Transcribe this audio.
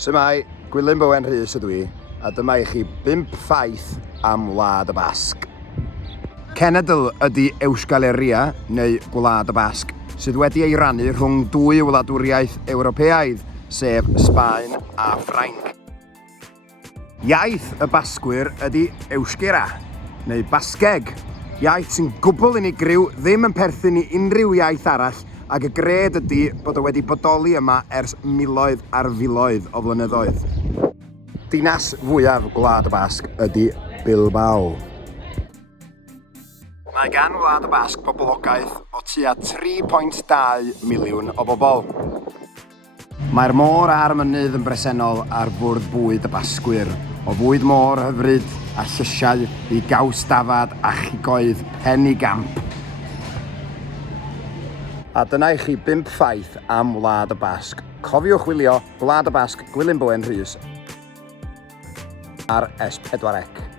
Sy'n Mae Gwilym Bowen Rhys ydw I, a dyma i chi 5 ffaith am Wlad y Basg. Cenedl ydy Ewsgaleria, neu Gwlad y Basg, sydd wedi ei rannu rhwng 2 wladwriaeth Ewropeaidd, sef Sbaen a Ffrainc. Iaith y Basgwyr ydy Ewsgera, neu Basgeg, iaith sy'n gwbl unigryw, ddim yn perthyn i unrhyw iaith arall, ac y gred ydy bod o wedi bodoli yma ers miloedd ar filoedd o flynyddoedd. Dinas fwyaf Gwlad y Basg ydy Bilbao. Mae gan Wlad y Basg boblogaeth o tua 3.2 miliwn o bobl. Mae'r môr a'r mynydd yn bresennol ar fwrdd bwyd y Basgwyr, o fwyd môr hyfryd a llysiau i gaws dafad a chigoedd pen i gamp. A dyna i chi 5 ffaith am Wlad y Basg. Cofiwch wylio Wlad y Basg Gwilym Bowen Rhys ar S4C.